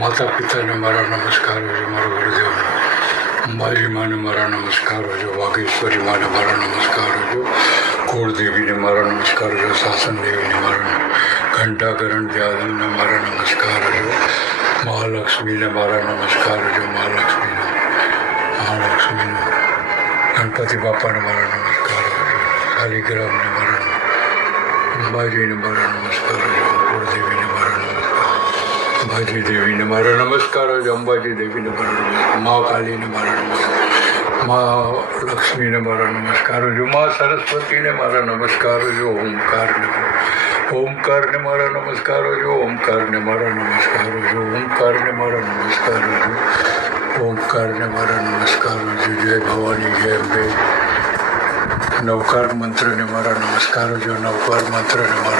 માતા પિતાને મારા નમસ્કારો છે, મારા ગુરુદેવને, અંબાજી માને મારા નમસ્કારો છે, વાઘેશ્વરી માને મારા નમસ્કારો છે, કુળદેવીને મારા નમસ્કારો છે, શાસન દેવીને મારા, ઘંટાકરણ જાદવને મારા નમસ્કારો છે, મહાલક્ષ્મીને મારા નમસ્કારો છે, મહાલક્ષ્મીને, ગણપતિ બાપાને મારા નમસ્કારો છે, શાલિગ્રામને મારા, અંબાજીને મારા નમસ્કારો છે, કુળદેવીને મારા નમસ્કારો, અંબાજી દેવીને મારા નમસ્કારો છે, અંબાજી દેવીને મારા નમસ્કાર, મા કાલીને મારા નમસ્કાર, મા લક્ષ્મીને મારા નમસ્કારો છે, મા સરસ્વતીને મારા નમસ્કારો છે, ઓમકારને મારા નમસ્કારો છે, ઓમકારને મારા નમસ્કારો છે, ઓમકારને મારા નમસ્કારો છે, ઓમકારને મારા નમસ્કારો છે, જય ભવાની જય અંબે. નવકાર મંત્રને મારા નમસ્કારો છે, નવકાર મંત્રને મારા